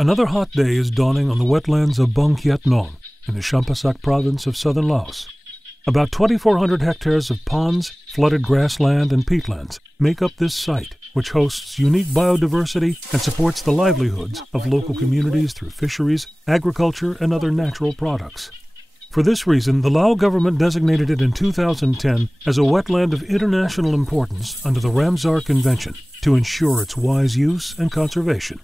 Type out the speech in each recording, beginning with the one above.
Another hot day is dawning on the wetlands of Bong Kiat Nong in the Champasak province of southern Laos. About 2,400 hectares of ponds, flooded grassland, and peatlands make up this site, which hosts unique biodiversity and supports the livelihoods of local communities through fisheries, agriculture, and other natural products. For this reason, the Lao government designated it in 2010 as a wetland of international importance under the Ramsar Convention to ensure its wise use and conservation.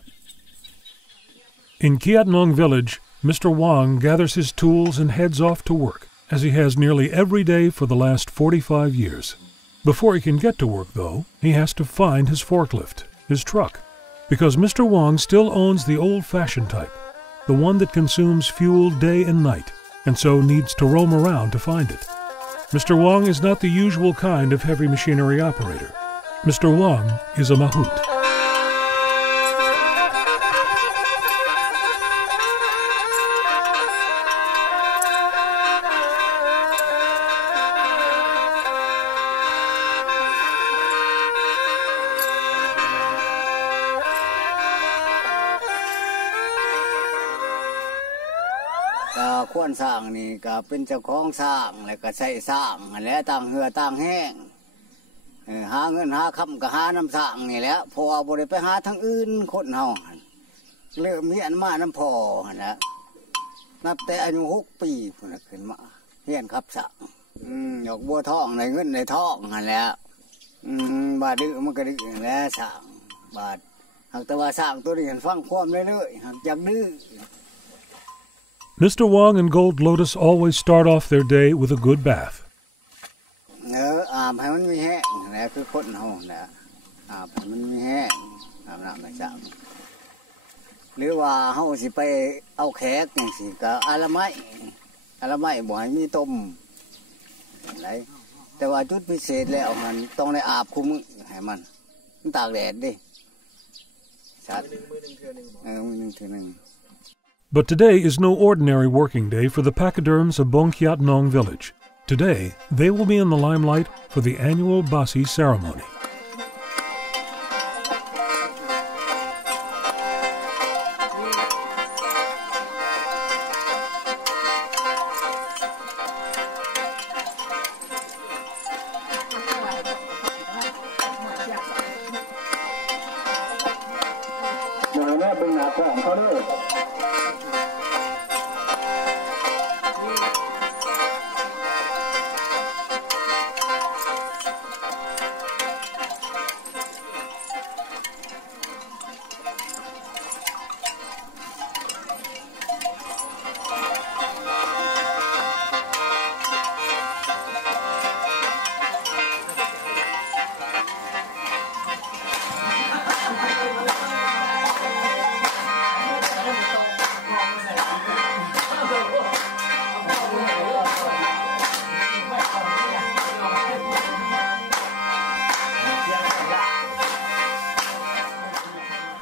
In Kiat Nong village, Mr. Wang gathers his tools and heads off to work, as he has nearly every day for the last 45 years. Before he can get to work, though, he has to find his forklift, his truck, because Mr. Wang still owns the old-fashioned type, the one that consumes fuel day and night, and so needs to roam around to find it. Mr. Wang is not the usual kind of heavy machinery operator. Mr. Wang is a Mahout.ควรสร้างนี่ก็เป็นเจ้าของสร้างแล้วก็ใช้สร้างและต่างเหือต่างแห้งหาเงินหาคำก็หาน้ำสร้างนี่แหละพอบ่ได้ไปหาทางอื่นคนเฮาเริ่มเรียนมาน้ำพอนะนับแต่อายุ6 ปีพุ่นน่ะขึ้นมาเรียนขับสร้างดอกบัวทองในเงินในทองนั่นแหละบาดดื้อมันก็ดื้อแล้วสร้างบาดหากแต่ว่าสร้างตัวนี้ฟังความเรื่อยๆหากอยากดื้อMr. Wang and Gold Lotus always start off their day with a good bath. อาบให้มันมีแห้งนะคือคนเฮานะอาบให้มันมีแห้งอาบน้ำให้สะอาดหรือว่าเฮาสิไปเอาแขกจังซี่ก็อาละไม้บ่ให้มีต้มไหนแต่ว่าจุดพิเศษแล้วมันต้องได้อาบคุมื้อให้มันตากแดดดิชัดมื้อนึงเทื่อนึงBut today is no ordinary working day for the pachyderms of Bong Kiat Nong village. Today, they will be in the limelight for the annual Basi ceremony.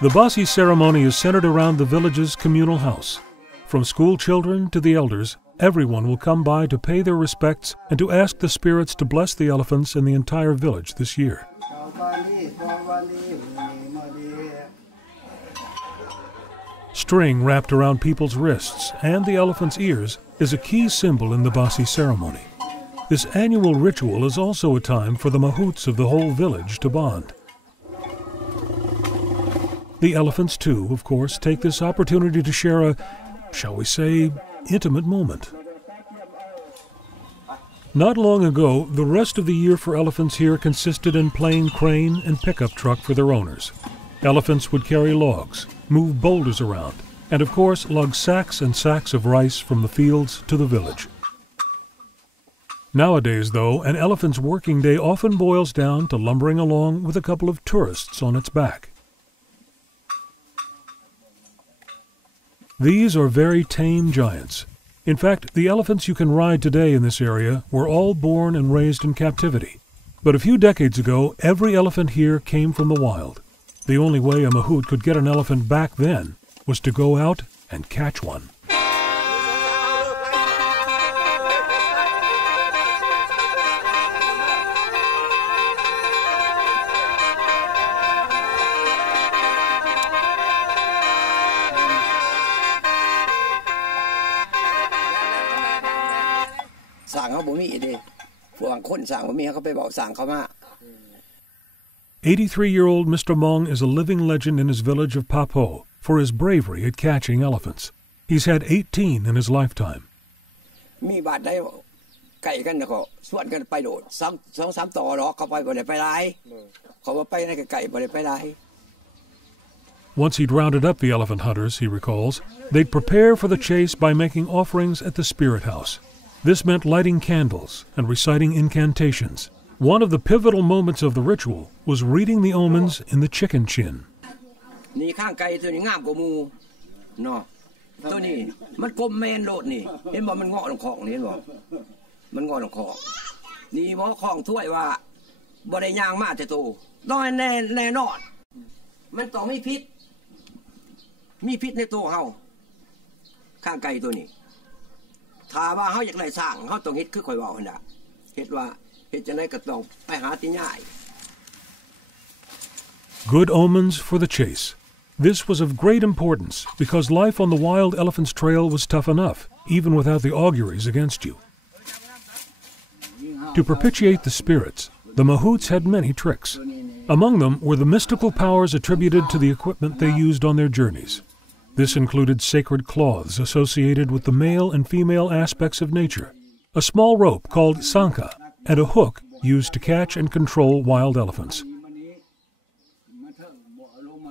The Basi ceremony is centered around the village's communal house. From school children to the elders, everyone will come by to pay their respects and to ask the spirits to bless the elephants in the entire village this year. String wrapped around people's wrists and the elephant's ears is a key symbol in the Basi ceremony. This annual ritual is also a time for the Mahouts of the whole village to bond. The elephants, too, of course, take this opportunity to share a, shall we say, intimate moment. Not long ago, the rest of the year for elephants here consisted in playing crane and pickup truck for their owners. Elephants would carry logs, move boulders around, and of course lug sacks and sacks of rice from the fields to the village. Nowadays, though, an elephant's working day often boils down to lumbering along with a couple of tourists on its back. These are very tame giants. In fact, the elephants you can ride today in this area were all born and raised in captivity. But a few decades ago, every elephant here came from the wild. The only way a Mahout could get an elephant back then was to go out and catch one. างเขาบ่มีดิพวกคนสร้างบ่มีเขาไปบอกสร้างเขามา 83-year-old Mr. Mong is a living legend in his village of Papo for his bravery at catching elephants. He's had 18 in his lifetime. มีบาดได้ไก่กันก็สวนกันไปโดด2-3ต่อหรอกเขาไปบ่ได้ไปหลายเขาว่าไปในไก่บ่ได้ไปหลาย Once he'd rounded up the elephant hunters, he recalls, they'd prepare for the chase by making offerings at the spirit house. This meant lighting candles and reciting incantations. One of the pivotal moments of the ritual was reading the omens in the chicken chin. นี่ข้างไก่ตัวนี้งามกว่าหมู่เนาะตัวนี้มันกลมแมนโลดนี่เห็นบ่มันเงาะลงคองนี่เห็นบ่มันเงาะลงคองนี่บ่คองถ้วยว่าบ่ได้ย่างมาแต่โตน้อยแน่นอนมันต้องมีพิษในตัวเฮาข้างไก่ตัวนี้ถ้าว่าเฮาอยากได้สร้างเฮาต้องเฮ็ดคือข่อยเว้าหั่นน่ะเฮ็ดว่าเฮ็ดจังได๋ก็ต้องไปหาที่ง่าย Good omens for the chase. This was of great importance because life on the wild elephant's trail was tough enough, even without the auguries against you. To propitiate the spirits, the Mahouts had many tricks. Among them were the mystical powers attributed to the equipment they used on their journeys. This included sacred cloths associated with the male and female aspects of nature, a small rope called sanka, and a hook used to catch and control wild elephants.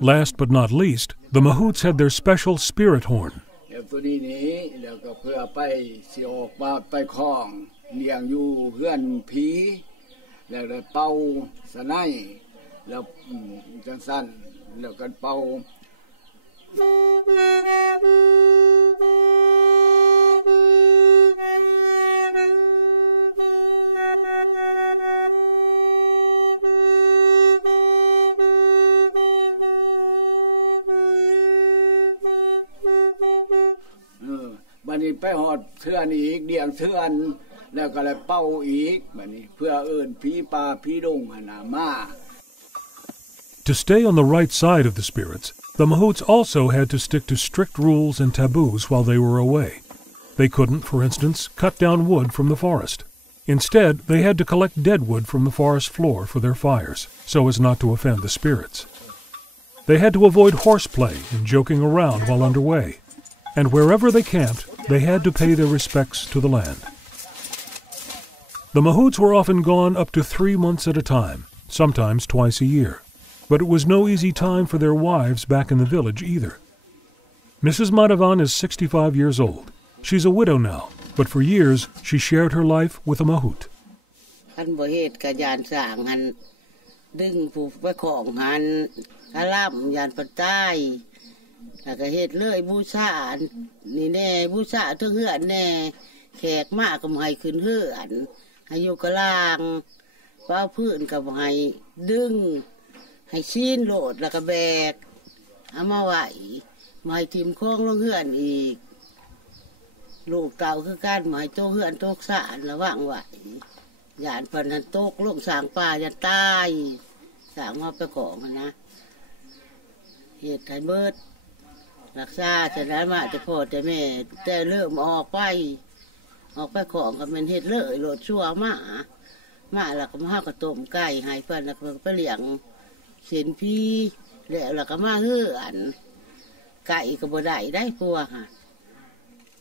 Last but not least, the Mahouts had their special spirit horn. To stay on the right side of the spirits, the Mahouts also had to stick to strict rules and taboos while they were away. They couldn't, for instance, cut down wood from the forest. Instead, they had to collect dead wood from the forest floor for their fires, so as not to offend the spirits. They had to avoid horseplay and joking around while underway, and wherever they camped, they had to pay their respects to the land. The Mahouts were often gone up to 3 months at a time, sometimes twice a year. But it was no easy time for their wives back in the village either. Mrs. Madhavan is 65 years old. She's a widow now, but for years she shared her life with a Mahout. คันบ่เฮ็ดกะยานสร้างหันดึงผู้ไปของหันกะล่ำยานปัตตายแล้วก็เฮ็ดเลยบูชานี่แน่บูชาถึงเฮือนแน่แขกมาก็บ่ให้ขึ้นเฮือนให้อยู่กะล่างฟ้าพื้นก็บ่ให้ดึงให้ซีนโลดแล้วก็แบกเอามาไว้มาให้ทิ่มคลองลงเฮือนอีกลูกเก่าคือการหมายโตเฮือนโตสารระวังไว้ย่านเพิ่นนั้นตกลงสร้างป่ายันตายสร้างมาไปของนะเฮ็ดให้เบิดรักษาจะได้มาแต่พ่อแต่แม่แต่เริ่มออกไปของก็แม่นเฮ็ดเลยโลดชั่วมาแล้วก็มาหาก็ต้มไก่ให้เพิ่นแล้วก็ไปเลี้ยงเส้นพี่แล้วก็มาเฮือนไก่ก็บ่ได้พัวค่ะ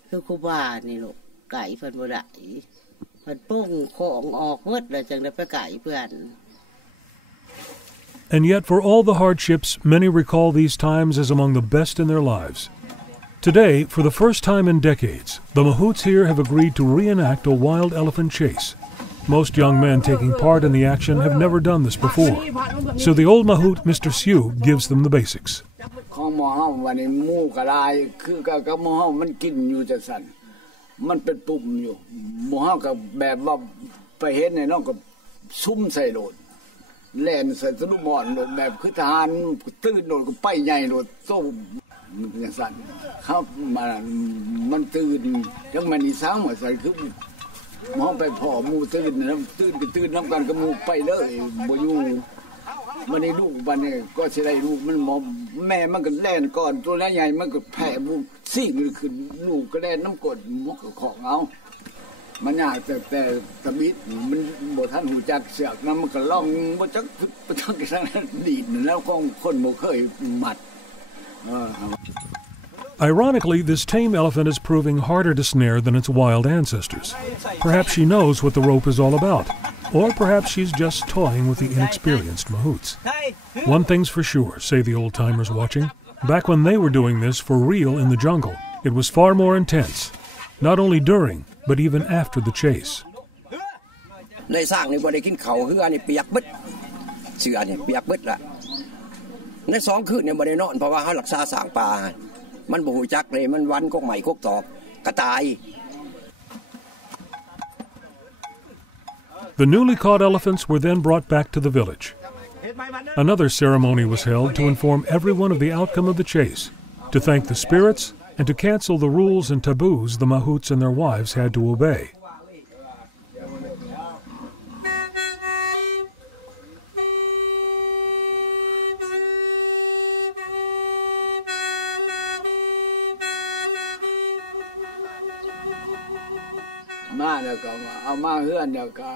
คือครูบานี่ลูกไก่เพิ่นบ่ได้เพิ่นป้งของออกหมดแล้วจังได้ไปไก่เพิ่น And yet for all the hardships, many recall these times as among the best in their lives. Today, for the first time in decades, the Mahouts here have agreed to reenact a wild elephant chase. Most young men taking part in the action have never done this before, so the old Mahout, Mr. Siu, gives them the basics. ของหมอเฮาวันนี้หมูกระลายคือกับหมอเฮามันกินอยู่จังซั่นมันเป็นปุ่มอยู่หมอเฮาก็แบบว่าไปเห็นในน้องก็ซุ่มใส่โลดแล่นใส่สนุมอนโลดแบบคือทหารตื่นโลดก็ไปใหญ่โลดโซ่มันจังซั่นครับมันตื่นจังมันอีสางว่าใส่คือหมอไปพ่อหมู่ตื่นน้ำกันกับหมู่ไปเลยบ่อยู่มันนี่ลูกบัดนี้ก็สิได้ลูกมันหมอแม่มันก็แล่นก่อนตัวใหญ่มันก็แผ่บุซิ่งขึ้นลูกก็แล่นน้ำกดหมอก็ของเอา มันยากแต่ตะบิดมันบ่ทันหูจักเสือกนั้นมันก็ล่องบ่จักทางดีดแล้วคนบ่เคยมัด Ironically, this tame elephant is proving harder to snare than its wild ancestors. Perhaps she knows what the rope is all about, or perhaps she's just toying with the inexperienced mahouts. One thing's for sure, say the old-timers watching. Back when they were doing this for real in the jungle, it was far more intense, not only during, but even after the chase. ในสร้างนี่บ่ได้กินข้าวคืออันนี้เปียกเบิดเสือนี่เปียกเบิดละใน2คืนเนี่ยบ่ได้นอนเพราะว่าเฮารักษาสร้างป่ามันบ่ฮู้จักเลยมันวันกกใหม่กกตอกกระตาย The newly caught elephants were then brought back to the village. Another ceremony was held to inform everyone of the outcome of the chase, to thank the spirits, and to cancel the rules and taboos the mahouts and their wives had to obey. Ma là cả ma hươn là cả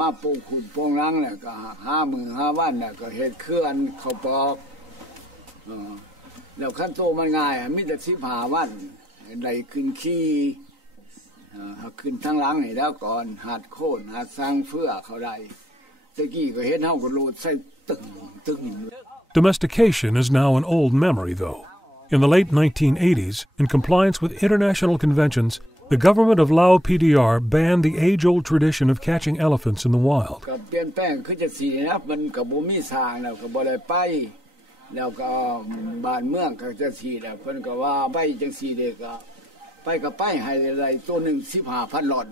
maปูขุดโปงลังlà cả 5 มื้อ 5 วันlàก็เฮ็ดเครื่องข้าวปอกแล้วขั้นโตมันง่ายมีแต่15 วันได้ขึ้นขี้ขึ้นทางหลังนี่แล้วก่อนหัดโค่นหัดสร้างเฟื่อเขาได้ตะกี้ก็เฮ็ดเฮาก็โลดใส่ตึง Domestication is now an old memory, though. In the late 1980s, in compliance with international conventions, the government of Lao PDR banned the age-old tradition of catching elephants in the wild. ก็เปลี่ยนแปลงคือจะสินะมันก็บ่มีทางแล้วก็บ่ได้ไปแล้วก็บ้านเมืองก็จะสิแล้วเพิ่นก็ว่าไปจังซี่เด้ก็ไปให้ได้ตัวนึง 15,000 หลอด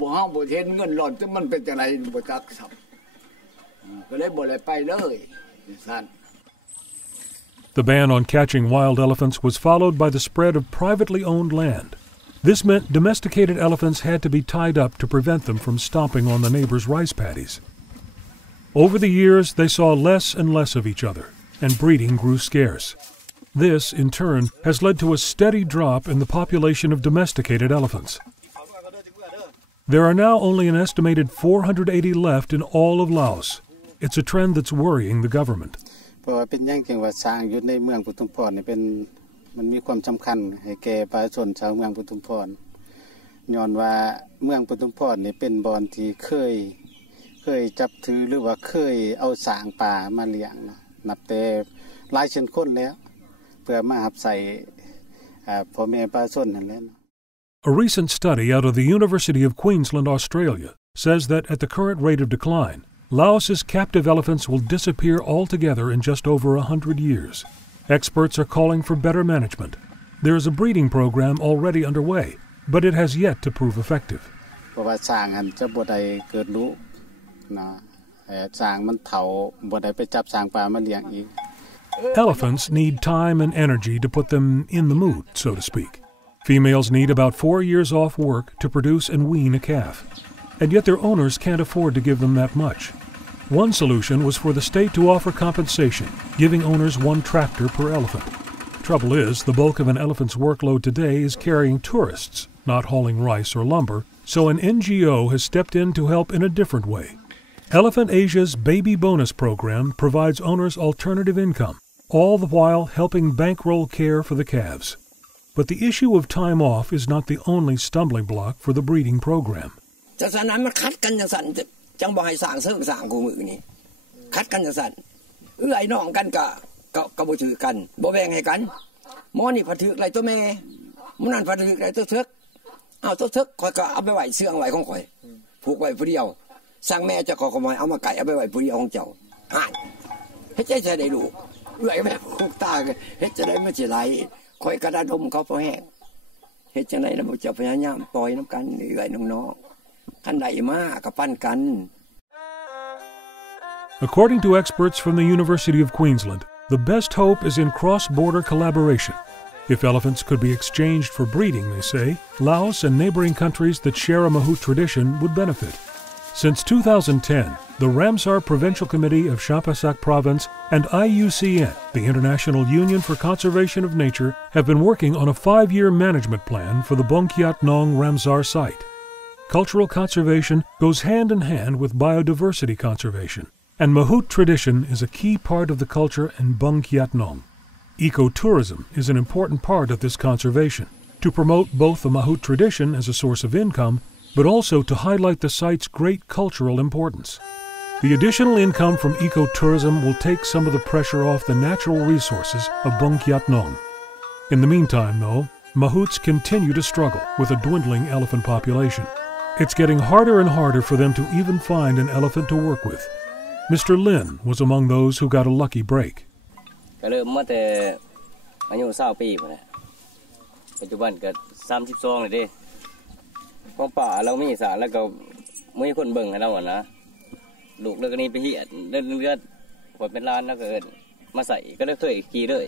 บ่เฮาบ่เห็นเงินหลอดแต่มันเป็นจังได๋บ่จักซับก็เลยบ่ได้ไปเลยซั่น The ban on catching wild elephants was followed by the spread of privately owned land. This meant domesticated elephants had to be tied up to prevent them from stomping on the neighbors' rice paddies. Over the years, they saw less and less of each other, and breeding grew scarce. This, in turn, has led to a steady drop in the population of domesticated elephants. There are now only an estimated 480 left in all of Laos. It's a trend that's worrying the government. เพราะว่าเป็นอย่างจังว่าสร้างอยู่ในเมืองปุถุมพรนี่เป็นมันมีความสำคัญให้แก่ประชาชนชาวเมืองปุถุมพรย้อนว่าเมืองปุถุมพรนี่เป็นบ่อนที่เคยจับถือหรือว่าเคยเอาสร้างป่ามาเลี้ยงนะนับแต่หลายเช่นคนแล้วเพื่อมารับใส่พ่อแม่ประชาชนนั่นแหละ A recent study out of the University of Queensland, Australia, says that at the current rate of decline, Laos's captive elephants will disappear altogether in just over 100 years. Experts are calling for better management. There is a breeding program already underway, but it has yet to prove effective. เพราะว่าสร้างอันจะบ่ได้เกิดลูกนะสร้างมันเฒ่าบ่ได้ไปจับสร้างป่ามาเลี้ยงอีก Elephants need time and energy to put them in the mood, so to speak. Females need about 4 years off work to produce and wean a calf, and yet their owners can't afford to give them that much. One solution was for the state to offer compensation, giving owners 1 tractor per elephant. Trouble is, the bulk of an elephant's workload today is carrying tourists, not hauling rice or lumber, so an NGO has stepped in to help in a different way. Elephant Asia's Baby Bonus program provides owners alternative income, all the while helping bankroll care for the calves. But the issue of time off is not the only stumbling block for the breeding program. จังบ่ให้สร้างเสริมสร้างกูมือนี่คัดกันจังซั่นไอ้น้องกันก็บ่ถือกันบ่แบ่งให้กันหมอนี่พะถึกไรตัวแม่มื้อนั้นพะถึกไรตัวทึกเอาตัวทึกข่อยก็เอาไปไว้เสื่องไว้ของข่อยผูกไว้ผู้เดียวสั่งแม่จะขอมาเอามาไก่เอาไปไว้ผู้เดียวของเจ้าห่านเฮ็ดจะได้ลูกแม่ผูกตาเฮ็ดจะได้มันสิไหลข่อยกระดาดมเขาพอแห้งเฮ็ดจังได๋แล้วบ่จะพยายามปล่อยนํกันเอื้อยน้องๆ According to experts from the University of Queensland, the best hope is in cross-border collaboration. If elephants could be exchanged for breeding, they say, Laos and neighboring countries that share a Mahout tradition would benefit. Since 2010, the Ramsar Provincial Committee of Champasak Province and IUCN, the International Union for Conservation of Nature, have been working on a 5-year management plan for the Bongkiat Nong Ramsar site. Cultural conservation goes hand in hand with biodiversity conservation, and Mahout tradition is a key part of the culture in Bongkiat Nong. Ecotourism is an important part of this conservation, to promote both the Mahout tradition as a source of income, but also to highlight the site's great cultural importance. The additional income from ecotourism will take some of the pressure off the natural resources of Bongkiat Nong. In the meantime, though, Mahouts continue to struggle with a dwindling elephant population. It's getting harder and harder for them to even find an elephant to work with. Mr. Lin was among those who got a lucky break. ก็เริ่มมาแต่อายุ20 ปีพุ่นน่ะปัจจุบันก็32เลยเด้ของป่าเรามีสารแล้วก็มีคนเบิ่งให้เราอ่ะนะลูกแล้วก็นี่ไปเหี้ยเลือดผลเป็นล้านแล้วก็มาใส่ก็เลยถอยขี่เลย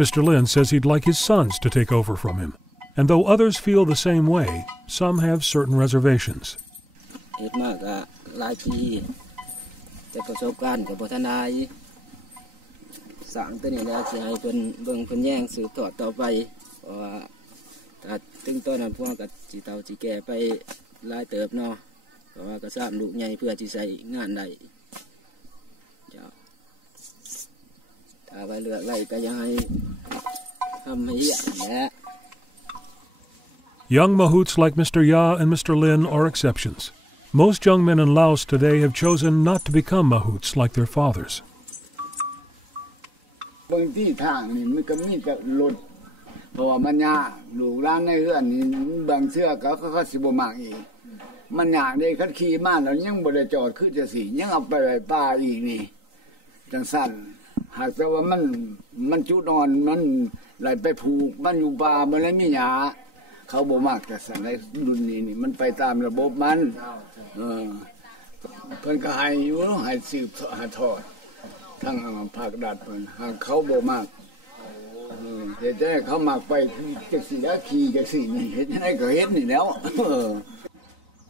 Mr. Lin says he'd like his sons to take over from him, and though others feel the same way, some have certain reservations. เฮ็ดมาก็หลายปีแต่ประสบการณ์ก็บ่ทันได้สร้างตัวนี้แล้วสิให้เพิ่นเบิ่งเพิ่นแย่งสืบทอดต่อไปเพราะว่าถ้าถึงตอนนั้นพวกก็สิเฒ่าสิแก่ไปหลายเติบเนาะเพราะว่าก็สร้างลูกใหญ่เพื่อสิใช้งานได้จ้ะถ้าไปเลือกไล่ก็ยังให้ทำให้เหี้ยแหละ Young Mahouts like Mr. Ya and Mr. Lin are exceptions. Most young men in Laos today have chosen not to become Mahouts like their fathers. บางที่ทางนี่มันก็มีแต่รถเพราะว่ามันยากลูกหลานในเรือนนี่บางเสื้อเขาสิบ่มักอีกมันยากได้คันขี่มาแล้วยังบ่ได้จอดคือจะสิยังเอาไปไว้ป่าอีกนี่จังซั่นหากแต่ว่ามันจุนอนมันไหลไปผูกมันอยู่ป่ามันเลยมีหญ้าเขาบ่มักแต่ซั่นในรุ่นนี้นี่มันไปตามระบบมันเพิ่นก็ให้อยู่ให้สืบหาทอดทั้งภาคดัดเพิ่นหากเขาบ่มักเฮ็ดได้เขามักไปจังซี่แล้วขี่จังซี่นี่เฮ็ดได้ก็เฮ็ดนี่แล้ว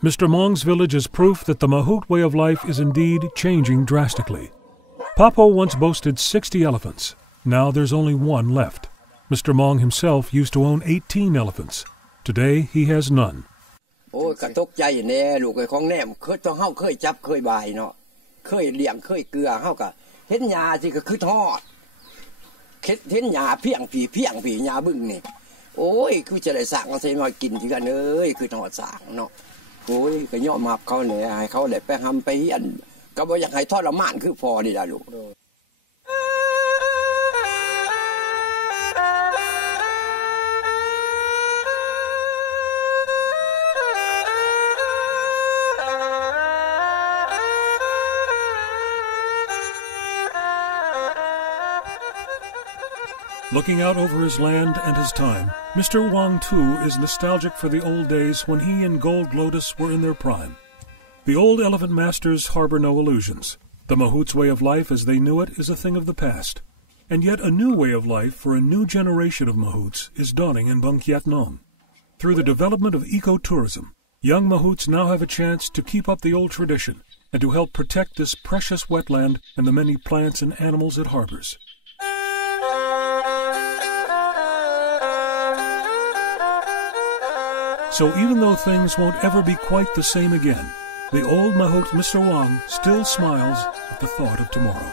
Mr. Mong's village is proof that the Mahout way of life is indeed changing drastically. Papo once boasted 60 elephants. Now there's only one left. Mr. Mong himself used to own 18 elephants. Today he has none. โอ้ยกระตกใจแน่ลูกไอ้ของแนมเคยต้องเฮาเคยจับเคยบายเนาะเคยเลี้ยงเคยเกลือเฮาก็เห็นหญ้าสิก็คือทอดเห็นหญ้าเพียงผีหญ้าบึ้งนี่โอ้ยคือจะได้สร้างเอาใส่มากินที่กันเอ้ยคือทอดสร้างเนาะโอ้ยก็ยอมรับเขาเนี่ยให้เขาได้ไปทำไปเฮียนก็บ่อยากให้ทรมานคือพอนี่ล่ะลูก Looking out over his land and his time, Mr. Wang too is nostalgic for the old days when he and Gold Lotus were in their prime. The old elephant masters harbor no illusions. The Mahout's way of life as they knew it is a thing of the past. And yet a new way of life for a new generation of Mahouts is dawning in Bongkiat Nong. Through the development of ecotourism, young Mahouts now have a chance to keep up the old tradition and to help protect this precious wetland and the many plants and animals it harbors. So even though things won't ever be quite the same again, the old Mahout Mr. Wang still smiles at the thought of tomorrow.